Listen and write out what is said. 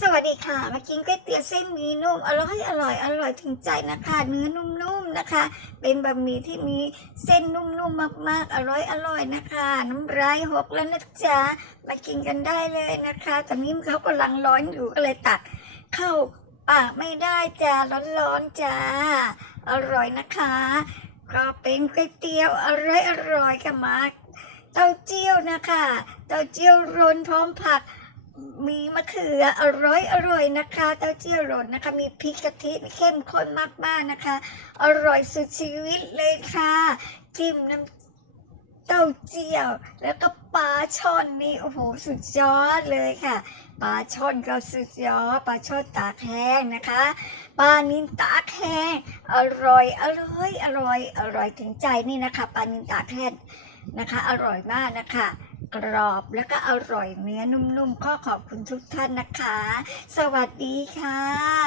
สวัสดีค่ะ มากินก๋วยเตี๋ยวเส้นมีนุ่มอร่อยอร่อยอร่อยถึงใจนะคะ เนื้อนุ่มๆนะคะ เป็นบะหมี่ที่มีเส้นนุ่มๆมากๆ อร่อยอร่อยนะคะ น้ำลายหกแล้วนะจ๊ะมากินกันได้เลยนะคะ ตอนนี้เขากำลังร้อนอยู่ก็เลยตักเข้าปากไม่ได้จ้าร้อนๆจ้าอร่อยนะคะ ก็เป็นก๋วยเตี๋ยวอร่อยอร่อยค่ะมาเต้าเจี้ยวนะคะ เต้าเจี้ยวรนพร้อมผักมี มะเขืออร่อยอร่อยนะคะ เต้าเจี้ยวหล่นนะคะ มีพริกกะทิเข้มข้นมากๆนะคะ อร่อยสุดชีวิตเลยค่ะ จิ้มน้ำเต้าเจี้ยว แล้วก็ปลาช่อนนี่โอ้โหสุดยอดเลยค่ะปลาช่อนก็สุดยอดปลาช่อนตากแห้งนะคะปลานินตากแห้งอร่อยอร่อยอร่อยอร่อยถึงใจนี่นะคะปลานินตากแห้งนะคะ อร่อยมากนะคะ กรอบแล้วก็อร่อยเนื้อนุ่มๆ ข้อขอบคุณทุกท่านนะคะ สวัสดีค่ะ